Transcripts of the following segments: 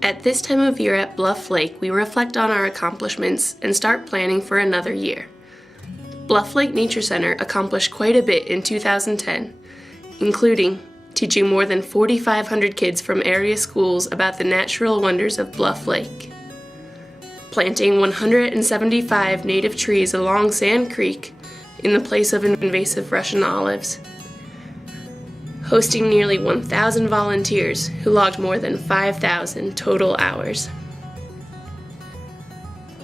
At this time of year at Bluff Lake, we reflect on our accomplishments and start planning for another year. Bluff Lake Nature Center accomplished quite a bit in 2010, including teaching more than 4,500 kids from area schools about the natural wonders of Bluff Lake, planting 175 native trees along Sand Creek in the place of invasive Russian olives, hosting nearly 1,000 volunteers who logged more than 5,000 total hours,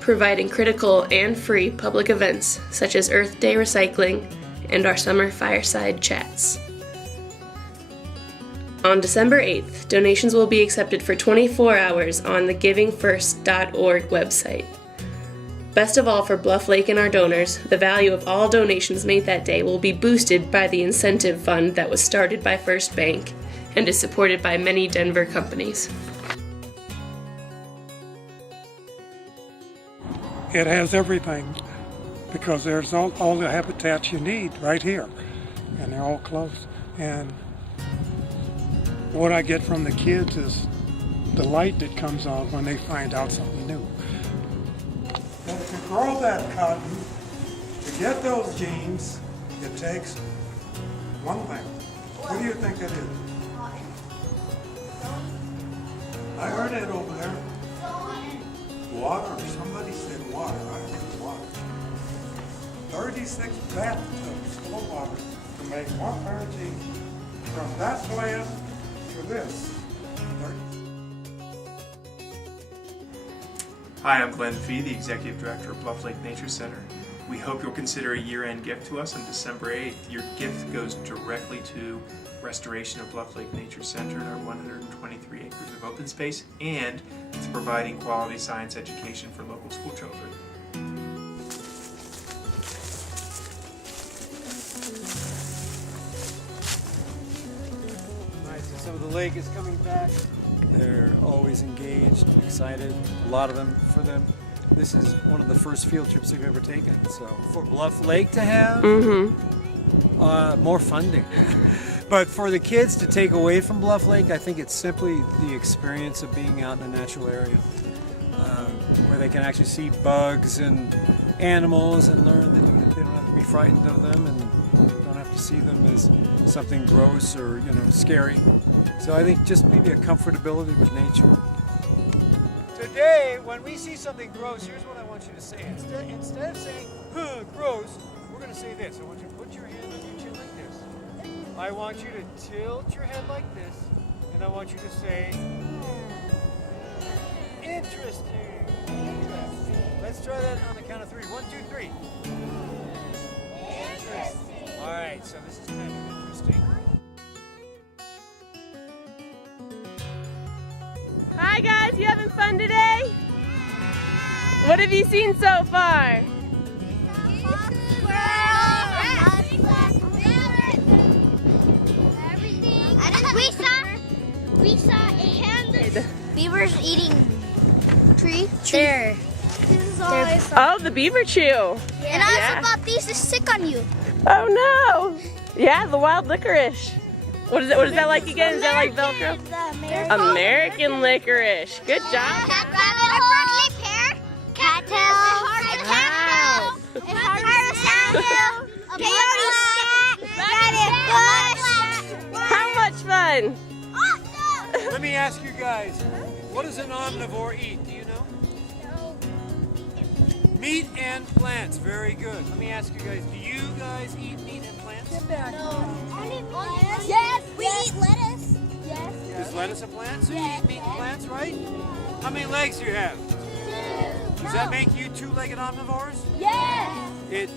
providing critical and free public events such as Earth Day recycling and our summer fireside chats. On December 8th, donations will be accepted for 24 hours on the givingfirst.org website. Best of all for Bluff Lake and our donors, the value of all donations made that day will be boosted by the incentive fund that was started by First Bank and is supported by many Denver companies. It has everything because there's all the habitats you need right here, and they're all close. And what I get from the kids is the light that comes on when they find out something new. And to grow that cotton, to get those genes, it takes one thing. What do you think it is? I heard it over there. Water. Somebody said water. I heard water. 36 bathtubs full of water to make one pair of jeans. From that plant to this. Hi, I'm Glenn Fee, the Executive Director of Bluff Lake Nature Center. We hope you'll consider a year-end gift to us on December 8th. Your gift goes directly to restoration of Bluff Lake Nature Center and our 123 acres of open space, and to providing quality science education for local school children. Alright, so some of the lake is coming back. They're always engaged and excited, a lot of them. For them, this is one of the first field trips they've ever taken. So for Bluff Lake to have more funding. But for the kids to take away from Bluff Lake, I think it's simply the experience of being out in a natural area where they can actually see bugs and animals and learn that they don't have to be frightened of them and don't have to see them as something gross or scary. So I think just maybe a comfortability with nature. Today, when we see something gross, here's what I want you to say. Instead of saying, gross, we're going to say this. I want you to put your hand on your chin like this. I want you to tilt your head like this, and I want you to say, interesting. Let's try that on the count of 3. 1, 2, 3. Interesting. All right, so this is kind of interesting. Hi guys, you having fun today? What have you seen so far? We saw a beavers eating tree. There. This is all I saw. Oh, the beaver chew. Yeah. And I also thought these are sick on you. Oh no! Yeah, the wild licorice. What is it? What is that like again? Is that like Velcro? American licorice. Good job. Berkeley pear. Cattail. How much fun? Let me ask you guys, what does an omnivore eat? Do you know? No. Meat and plants. Very good. Let me ask you guys, do you guys eat meat and plants? No. Yes. We eat lettuce. Yes. Is lettuce a plant? So you eat meat and plants, right? How many legs do you have? 2. Does that make you two-legged omnivores? Yes. It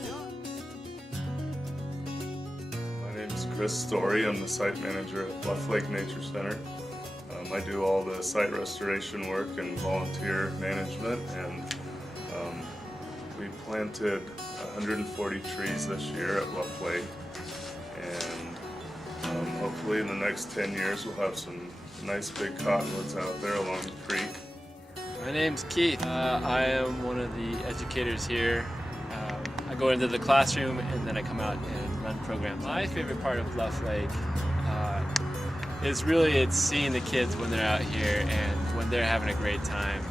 My name is Chris Story. I'm the site manager at Bluff Lake Nature Center. I do all the site restoration work and volunteer management, and we planted 140 trees this year at Bluff Lake, and hopefully in the next 10 years we'll have some nice big cottonwoods out there along the creek. My name's Keith. I am one of the educators here. I go into the classroom and then I come out and run programs. My favorite part of Bluff Lake is really it's seeing the kids when they're out here and when they're having a great time.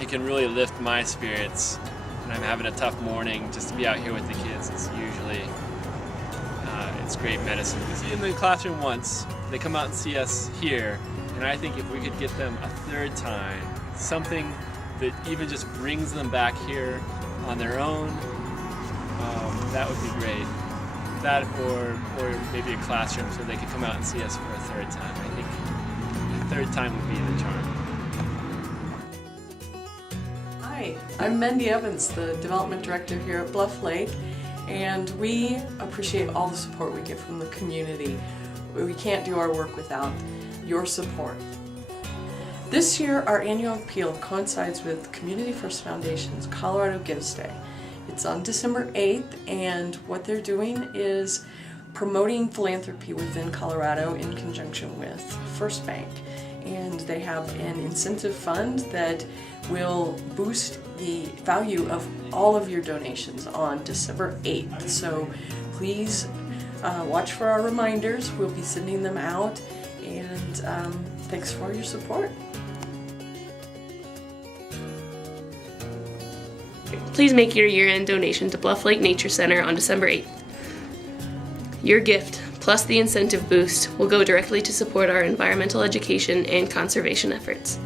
It can really lift my spirits when I'm having a tough morning. Just to be out here with the kids, it's usually it's great medicine. We see them in the classroom once, they come out and see us here, and I think if we could get them a third time, something that even just brings them back here on their own, that would be great. That or maybe a classroom so they could come out and see us for a third time. I think a third time would be the charm. Hi, I'm Mendy Evans, the Development Director here at Bluff Lake, and we appreciate all the support we get from the community. We can't do our work without your support. This year, our annual appeal coincides with Community First Foundation's Colorado Gives Day. It's on December 8th, and what they're doing is promoting philanthropy within Colorado in conjunction with First Bank. And they have an incentive fund that will boost the value of all of your donations on December 8th. So please watch for our reminders. We'll be sending them out, and thanks for your support. Please make your year-end donation to Bluff Lake Nature Center on December 8th. Your gift, plus the incentive boost, will go directly to support our environmental education and conservation efforts.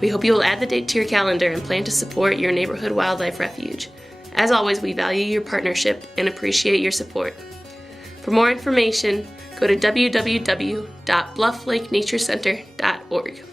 We hope you will add the date to your calendar and plan to support your neighborhood wildlife refuge. As always, we value your partnership and appreciate your support. For more information, go to www.blufflakenaturecenter.org.